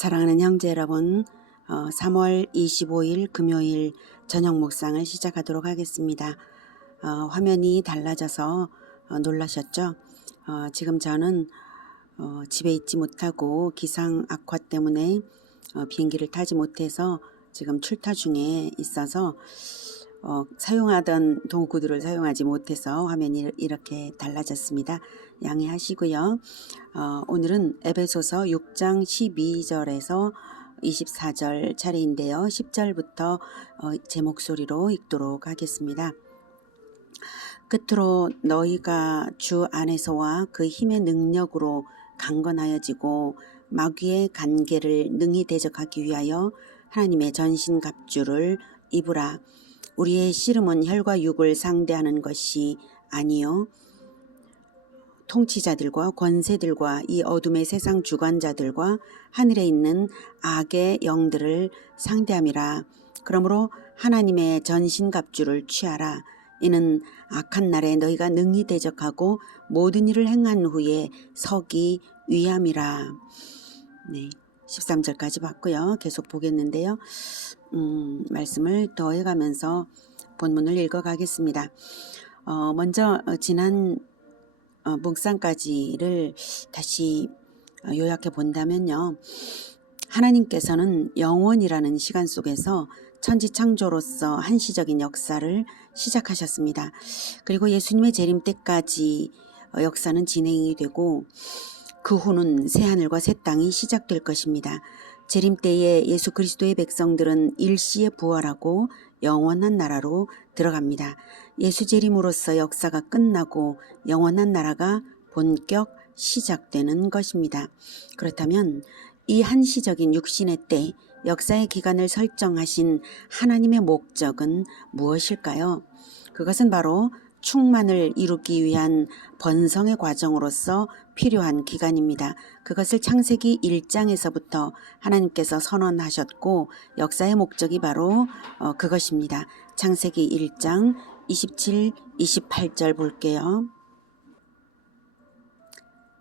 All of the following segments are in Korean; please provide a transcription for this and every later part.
사랑하는 형제 여러분, 3월 25일 금요일 저녁 묵상을 시작하도록 하겠습니다. 화면이 달라져서 놀라셨죠? 지금 저는 집에 있지 못하고 기상 악화 때문에 비행기를 타지 못해서 지금 출타 중에 있어서 사용하던 도구들을 사용하지 못해서 화면이 이렇게 달라졌습니다. 양해하시고요. 오늘은 에베소서 6장 12절에서 24절 차례인데요. 10절부터 제 목소리로 읽도록 하겠습니다. 끝으로 너희가 주 안에서와 그 힘의 능력으로 강건하여지고 마귀의 간계를 능히 대적하기 위하여 하나님의 전신갑주를 입으라. 우리의 씨름은 혈과 육을 상대하는 것이 아니요 통치자들과 권세들과 이 어둠의 세상 주관자들과 하늘에 있는 악의 영들을 상대함이라. 그러므로 하나님의 전신갑주를 취하라. 이는 악한 날에 너희가 능히 대적하고 모든 일을 행한 후에 서기 위함이라. 네, 13절까지 봤고요. 계속 보겠는데요. 말씀을 더해가면서 본문을 읽어가겠습니다. 먼저 지난 묵상까지를 다시 요약해 본다면요. 하나님께서는 영원이라는 시간 속에서 천지창조로서 한시적인 역사를 시작하셨습니다. 그리고 예수님의 재림 때까지 역사는 진행이 되고 그 후는 새하늘과 새 땅이 시작될 것입니다. 재림 때에 예수 그리스도의 백성들은 일시에 부활하고 영원한 나라로 들어갑니다. 예수 재림으로써 역사가 끝나고 영원한 나라가 본격 시작되는 것입니다. 그렇다면 이 한시적인 육신의 때 역사의 기간을 설정하신 하나님의 목적은 무엇일까요? 그것은 바로 충만을 이루기 위한 번성의 과정으로서 필요한 기간입니다. 그것을 창세기 1장에서부터 하나님께서 선언하셨고 역사의 목적이 바로 그것입니다. 창세기 1장 27, 28절 볼게요.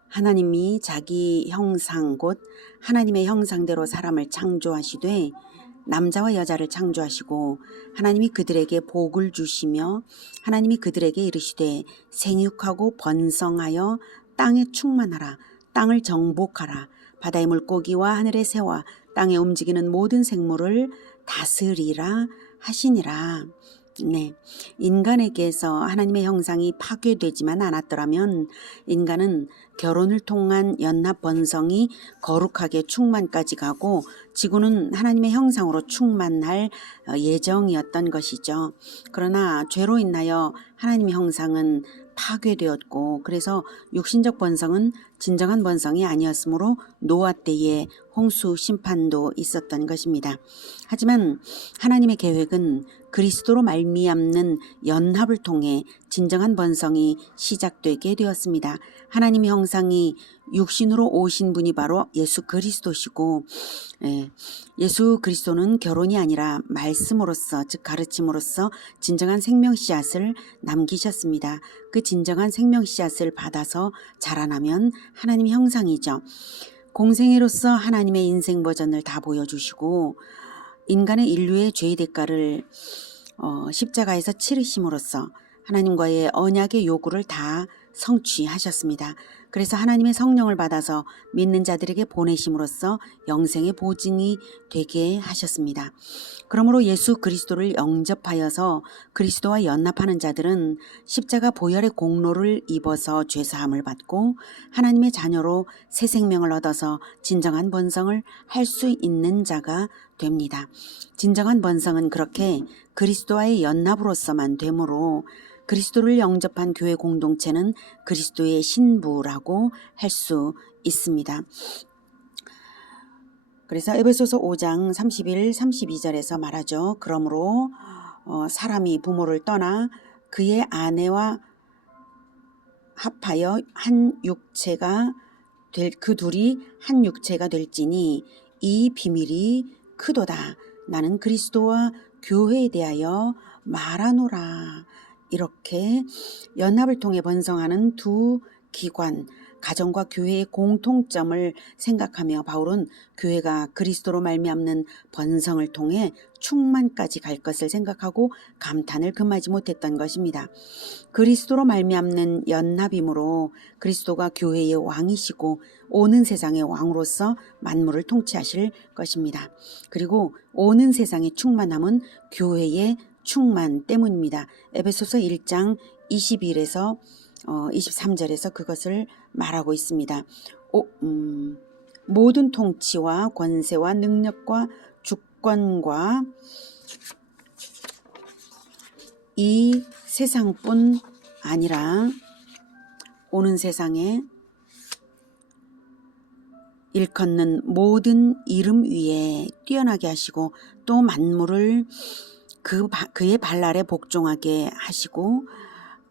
하나님이 자기 형상 곧 하나님의 형상대로 사람을 창조하시되 남자와 여자를 창조하시고 하나님이 그들에게 복을 주시며 하나님이 그들에게 이르시되 생육하고 번성하여 땅에 충만하라. 땅을 정복하라. 바다의 물고기와 하늘의 새와 땅에 움직이는 모든 생물을 다스리라 하시니라. 네, 인간에게서 하나님의 형상이 파괴되지만 않았더라면 인간은 결혼을 통한 연합 번성이 거룩하게 충만까지 가고 지구는 하나님의 형상으로 충만할 예정이었던 것이죠. 그러나 죄로 인하여 하나님의 형상은 파괴되었고 그래서 육신적 번성은 진정한 번성이 아니었으므로 노아 때에 홍수 심판도 있었던 것입니다. 하지만 하나님의 계획은 그리스도로 말미암는 연합을 통해 진정한 번성이 시작되게 되었습니다. 하나님의 형상이 육신으로 오신 분이 바로 예수 그리스도시고 예수 그리스도는 결혼이 아니라 말씀으로서 즉 가르침으로써 진정한 생명 씨앗을 남기셨습니다. 그 진정한 생명 씨앗을 받아서 자라나면 하나님의 형상이죠. 공생애로서 하나님의 인생 버전을 다 보여주시고 인간의 인류의 죄의 대가를 십자가에서 치르심으로써 하나님과의 언약의 요구를 다 성취하셨습니다. 그래서 하나님의 성령을 받아서 믿는 자들에게 보내심으로써 영생의 보증이 되게 하셨습니다. 그러므로 예수 그리스도를 영접하여서 그리스도와 연합하는 자들은 십자가 보혈의 공로를 입어서 죄사함을 받고 하나님의 자녀로 새 생명을 얻어서 진정한 번성을 할 수 있는 자가 됩니다. 진정한 번성은 그렇게 그리스도와의 연합으로서만 되므로 그리스도를 영접한 교회 공동체는 그리스도의 신부라고 할 수 있습니다. 그래서 에베소서 5장 31, 32절에서 말하죠. 그러므로 사람이 부모를 떠나 그의 아내와 합하여 한 육체가 그 둘이 한 육체가 될지니 이 비밀이 크도다. 나는 그리스도와 교회에 대하여 말하노라. 이렇게 연합을 통해 번성하는 두 기관 가정과 교회의 공통점을 생각하며 바울은 교회가 그리스도로 말미암는 번성을 통해 충만까지 갈 것을 생각하고 감탄을 금하지 못했던 것입니다. 그리스도로 말미암는 연합이므로 그리스도가 교회의 왕이시고 오는 세상의 왕으로서 만물을 통치하실 것입니다. 그리고 오는 세상의 충만함은 교회의 충만 때문입니다. 에베소서 1장 21에서 23절에서 그것을 말하고 있습니다. 모든 통치와 권세와 능력과 주권과 이 세상뿐 아니라 오는 세상에 일컫는 모든 이름 위에 뛰어나게 하시고 또 만물을 그의 발 아래 복종하게 하시고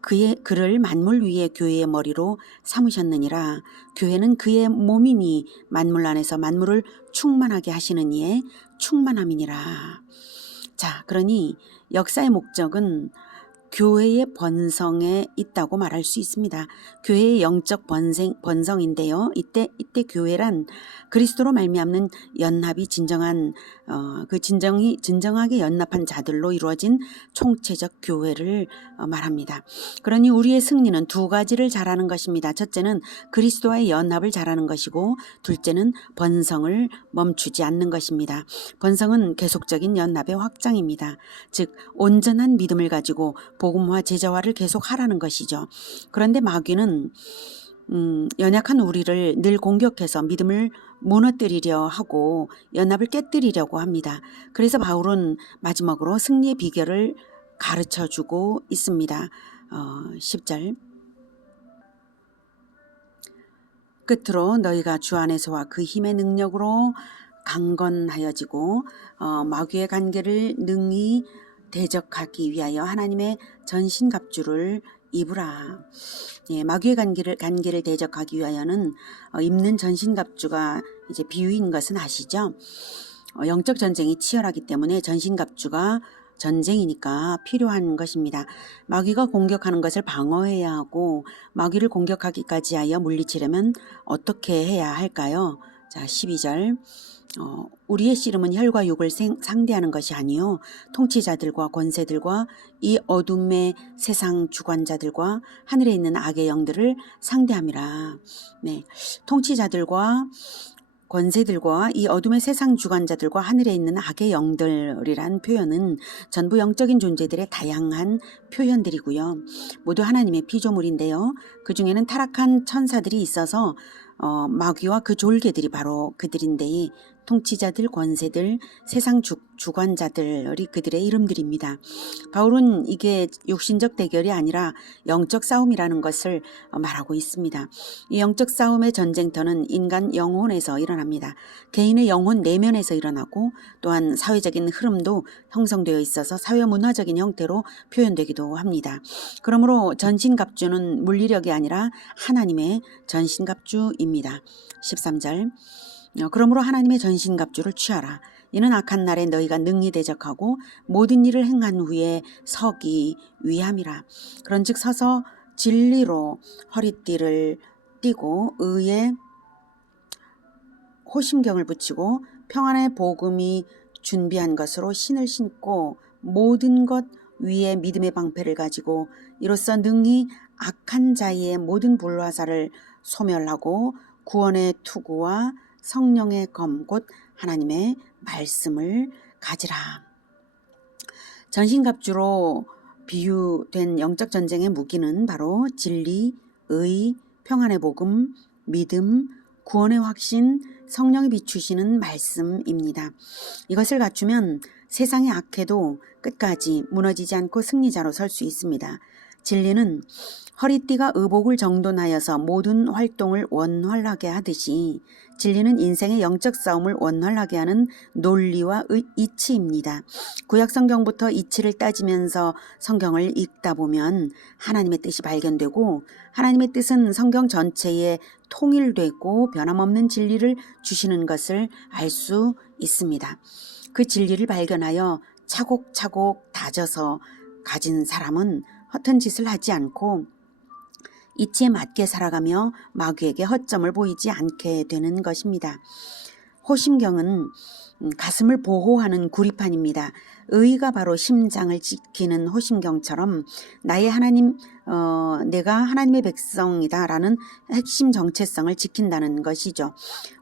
그를 만물 위에 교회의 머리로 삼으셨느니라. 교회는 그의 몸이니 만물 안에서 만물을 충만하게 하시는 이의 충만함이니라. 자, 그러니 역사의 목적은 교회의 번성에 있다고 말할 수 있습니다. 교회의 영적 번성인데요. 이때 교회란 그리스도로 말미암는 연합이 진정하게 연합한 자들로 이루어진 총체적 교회를 말합니다. 그러니 우리의 승리는 두 가지를 잘하는 것입니다. 첫째는 그리스도와의 연합을 잘하는 것이고 둘째는 번성을 멈추지 않는 것입니다. 번성은 계속적인 연합의 확장입니다. 즉 온전한 믿음을 가지고 복음화 제자화를 계속 하라는 것이죠. 그런데 마귀는 연약한 우리를 늘 공격해서 믿음을 무너뜨리려 하고 연합을 깨뜨리려고 합니다. 그래서 바울은 마지막으로 승리의 비결을 가르쳐주고 있습니다. 10절 끝으로 너희가 주 안에서와 그 힘의 능력으로 강건하여지고 마귀의 관계를 능히 대적하기 위하여 하나님의 전신갑주를 입으라. 예, 마귀의 관계를 대적하기 위하여는 입는 전신갑주가 이제 비유인 것은 아시죠? 영적 전쟁이 치열하기 때문에 전신갑주가 전쟁이니까 필요한 것입니다. 마귀가 공격하는 것을 방어해야 하고 마귀를 공격하기까지 하여 물리치려면 어떻게 해야 할까요? 자, 12절 우리의 씨름은 혈과 육을 상대하는 것이 아니요 통치자들과 권세들과 이 어둠의 세상 주관자들과 하늘에 있는 악의 영들을 상대함이라. 네, 통치자들과 권세들과 이 어둠의 세상 주관자들과 하늘에 있는 악의 영들이란 표현은 전부 영적인 존재들의 다양한 표현들이고요. 모두 하나님의 피조물인데요. 그 중에는 타락한 천사들이 있어서 마귀와 그 졸개들이 바로 그들인데 통치자들, 권세들, 세상 주관자들이 그들의 이름들입니다. 바울은 이게 육신적 대결이 아니라 영적 싸움이라는 것을 말하고 있습니다. 이 영적 싸움의 전쟁터는 인간 영혼에서 일어납니다. 개인의 영혼 내면에서 일어나고 또한 사회적인 흐름도 형성되어 있어서 사회문화적인 형태로 표현되기도 합니다. 그러므로 전신갑주는 물리력이 아니라 하나님의 전신갑주입니다. 13절 그러므로 하나님의 전신갑주를 취하라. 이는 악한 날에 너희가 능히 대적하고 모든 일을 행한 후에 서기 위함이라. 그런즉 서서 진리로 허리띠를 띠고 의에 호심경을 붙이고 평안의 복음이 준비한 것으로 신을 신고 모든 것 위에 믿음의 방패를 가지고 이로써 능히 악한 자의 모든 불화살을 소멸하고 구원의 투구와 성령의 검 곧 하나님의 말씀을 가지라. 전신갑주로 비유된 영적 전쟁의 무기는 바로 진리, 의, 평안의 복음, 믿음, 구원의 확신, 성령이 비추시는 말씀입니다. 이것을 갖추면 세상의 악해도 끝까지 무너지지 않고 승리자로 설 수 있습니다. 진리는 허리띠가 의복을 정돈하여서 모든 활동을 원활하게 하듯이 진리는 인생의 영적 싸움을 원활하게 하는 논리와 이치입니다. 구약 성경부터 이치를 따지면서 성경을 읽다 보면 하나님의 뜻이 발견되고 하나님의 뜻은 성경 전체에 통일되고 변함없는 진리를 주시는 것을 알 수 있습니다. 그 진리를 발견하여 차곡차곡 다져서 가진 사람은 허튼 짓을 하지 않고 이치에 맞게 살아가며 마귀에게 허점을 보이지 않게 되는 것입니다. 호심경은 가슴을 보호하는 구리판입니다. 의가 바로 심장을 지키는 호심경처럼 나의 하나님, 내가 하나님의 백성이다라는 핵심 정체성을 지킨다는 것이죠.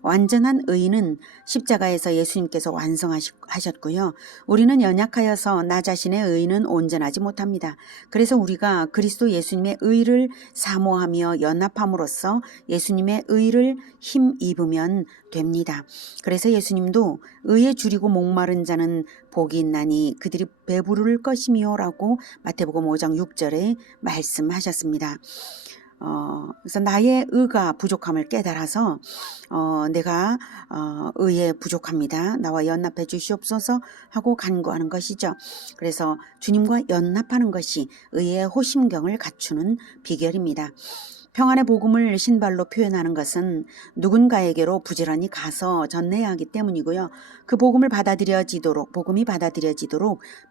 완전한 의는 십자가에서 예수님께서 완성하셨고요. 우리는 연약하여서 나 자신의 의는 온전하지 못합니다. 그래서 우리가 그리스도 예수님의 의를 사모하며 연합함으로써 예수님의 의를 힘입으면 됩니다. 그래서 예수님도 의에 줄이고 목마른 자는 복이 있나니 그들이 배부를 것이미요라고 마태복음 5장 6절에 말씀하셨습니다. 그래서 나의 의가 부족함을 깨달아서 내가 의에 부족합니다. 나와 연합해 주시옵소서 하고 간구하는 것이죠. 그래서 주님과 연합하는 것이 의의 호심경을 갖추는 비결입니다. 평안의 복음을 신발로 표현하는 것은 누군가에게로 부지런히 가서 전해야 하기 때문이고요. 그 복음이 받아들여지도록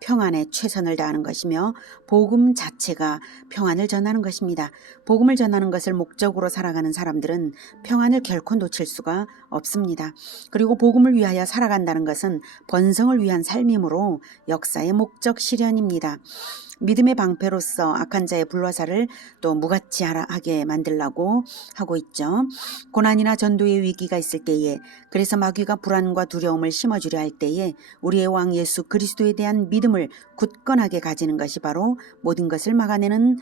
평안에 최선을 다하는 것이며 복음 자체가 평안을 전하는 것입니다. 복음을 전하는 것을 목적으로 살아가는 사람들은 평안을 결코 놓칠 수가 없습니다. 그리고 복음을 위하여 살아간다는 것은 번성을 위한 삶이므로 역사의 목적 실현입니다. 믿음의 방패로서 악한 자의 불화살을 또 무가치하게 만들려고 하고 있죠. 고난이나 전도의 위기가 있을 때에, 그래서 마귀가 불안과 두려움을 심어주려 할 때에 우리의 왕 예수 그리스도에 대한 믿음을 굳건하게 가지는 것이 바로 모든 것을 막아내는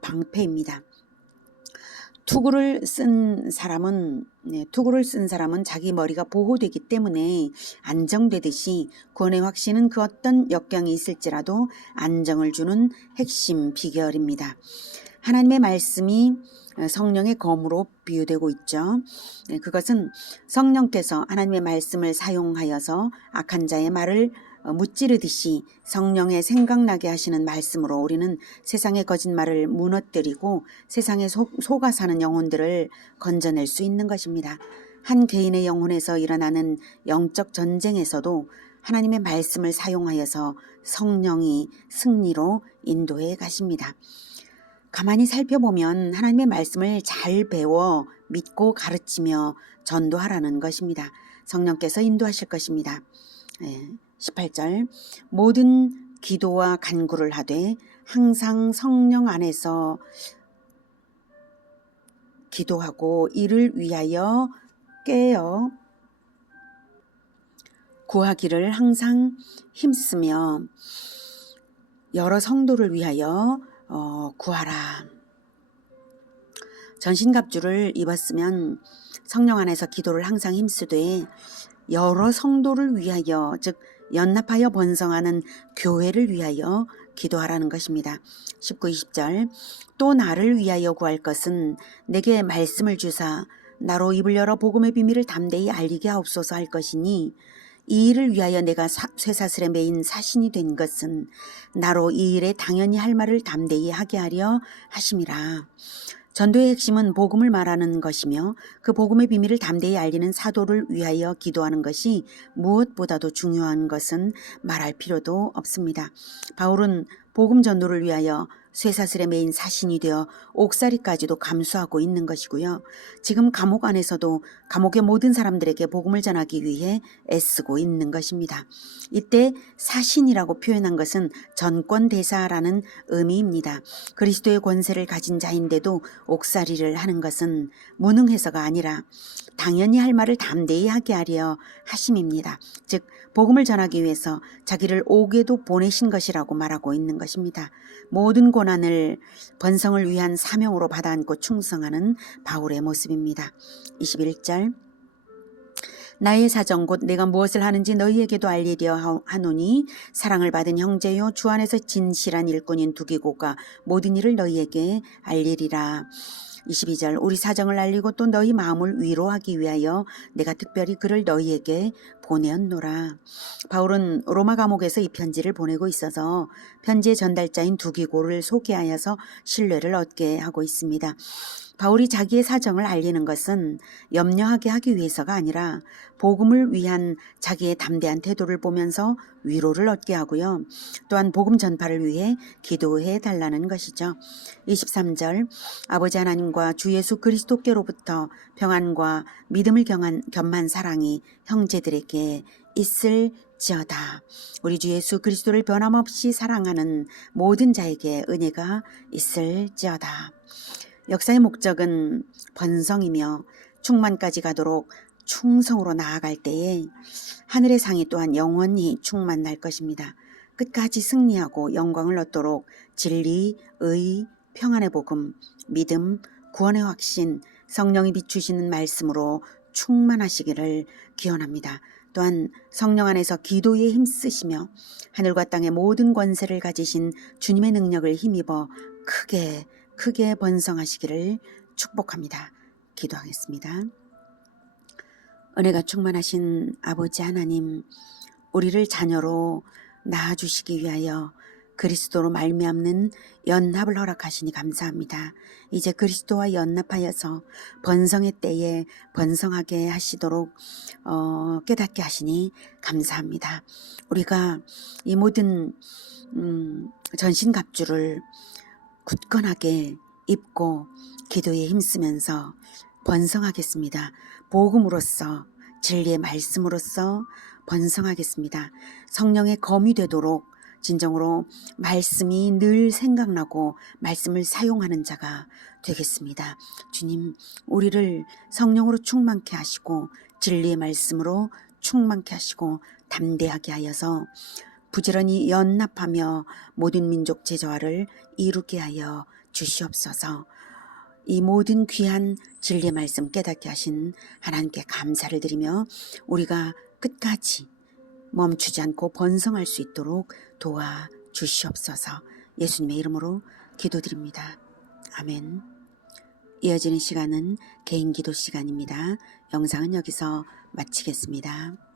방패입니다. 투구를 쓴 사람은 자기 머리가 보호되기 때문에 안정되듯이 구원의 확신은 그 어떤 역경이 있을지라도 안정을 주는 핵심 비결입니다. 하나님의 말씀이 성령의 검으로 비유되고 있죠. 그것은 성령께서 하나님의 말씀을 사용하여서 악한 자의 말을 무찌르듯이 성령의 생각나게 하시는 말씀으로 우리는 세상의 거짓말을 무너뜨리고 세상에 속아 사는 영혼들을 건져낼 수 있는 것입니다. 한 개인의 영혼에서 일어나는 영적 전쟁에서도 하나님의 말씀을 사용하여서 성령이 승리로 인도해 가십니다. 가만히 살펴보면 하나님의 말씀을 잘 배워 믿고 가르치며 전도하라는 것입니다. 성령께서 인도하실 것입니다. 18절 모든 기도와 간구를 하되 항상 성령 안에서 기도하고 이를 위하여 깨어 구하기를 항상 힘쓰며 여러 성도를 위하여 구하라. 전신갑주를 입었으면 성령 안에서 기도를 항상 힘쓰되 여러 성도를 위하여, 즉 연합하여 번성하는 교회를 위하여 기도하라는 것입니다. 19, 20절 또 나를 위하여 구할 것은 내게 말씀을 주사 나로 입을 열어 복음의 비밀을 담대히 알리게 하옵소서 할 것이니 이 일을 위하여 내가 쇠사슬에 매인 사신이 된 것은 나로 이 일에 당연히 할 말을 담대히 하게 하려 하심이라. 전도의 핵심은 복음을 말하는 것이며 그 복음의 비밀을 담대히 알리는 사도를 위하여 기도하는 것이 무엇보다도 중요한 것은 말할 필요도 없습니다. 바울은 복음 전도를 위하여 쇠사슬에 매인 사신이 되어 옥살이까지도 감수하고 있는 것이고요. 지금 감옥 안에서도 감옥의 모든 사람들에게 복음을 전하기 위해 애쓰고 있는 것입니다. 이때 사신이라고 표현한 것은 전권대사라는 의미입니다. 그리스도의 권세를 가진 자인데도 옥살이를 하는 것은 무능해서가 아니라 당연히 할 말을 담대히 하게 하려 하심입니다. 즉 복음을 전하기 위해서 자기를 옥에도 보내신 것이라고 말하고 있는 것입니다. 모든 고난을 번성을 위한 사명으로 받아안고 충성하는 바울의 모습입니다. 21절 나의 사정 곧 내가 무엇을 하는지 너희에게도 알리려 하노니 사랑을 받은 형제요 주 안에서 진실한 일꾼인 두기고가 모든 일을 너희에게 알리리라. 22절 우리 사정을 알리고 또 너희 마음을 위로하기 위하여 내가 특별히 그를 너희에게 보내었노라. 바울은 로마 감옥에서 이 편지를 보내고 있어서 편지의 전달자인 두기고를 소개하여서 신뢰를 얻게 하고 있습니다. 바울이 자기의 사정을 알리는 것은 염려하게 하기 위해서가 아니라 복음을 위한 자기의 담대한 태도를 보면서 위로를 얻게 하고요. 또한 복음 전파를 위해 기도해 달라는 것이죠. 23절 아버지 하나님과 주 예수 그리스도께로부터 평안과 믿음을 겸한 사랑이 형제들에게 있을지어다. 우리 주 예수 그리스도를 변함없이 사랑하는 모든 자에게 은혜가 있을지어다. 역사의 목적은 번성이며 충만까지 가도록 충성으로 나아갈 때에 하늘의 상이 또한 영원히 충만할 것입니다. 끝까지 승리하고 영광을 얻도록 진리, 의, 평안의 복음, 믿음, 구원의 확신, 성령이 비추시는 말씀으로 충만하시기를 기원합니다. 또한 성령 안에서 기도에 힘쓰시며 하늘과 땅의 모든 권세를 가지신 주님의 능력을 힘입어 크게 번성하시기를 축복합니다. 기도하겠습니다. 은혜가 충만하신 아버지 하나님, 우리를 자녀로 낳아주시기 위하여 그리스도로 말미암는 연합을 허락하시니 감사합니다. 이제 그리스도와 연합하여서 번성의 때에 번성하게 하시도록 깨닫게 하시니 감사합니다. 우리가 이 모든 전신갑주를 굳건하게 입고 기도에 힘쓰면서 번성하겠습니다. 복음으로써 진리의 말씀으로써 번성하겠습니다. 성령의 검이 되도록 진정으로 말씀이 늘 생각나고 말씀을 사용하는 자가 되겠습니다. 주님, 우리를 성령으로 충만케 하시고 진리의 말씀으로 충만케 하시고 담대하게 하여서 부지런히 연합하며 모든 민족 제자화를 이루게 하여 주시옵소서. 이 모든 귀한 진리의 말씀 깨닫게 하신 하나님께 감사를 드리며 우리가 끝까지 멈추지 않고 번성할 수 있도록 도와주시옵소서. 예수님의 이름으로 기도드립니다. 아멘. 이어지는 시간은 개인 기도 시간입니다. 영상은 여기서 마치겠습니다.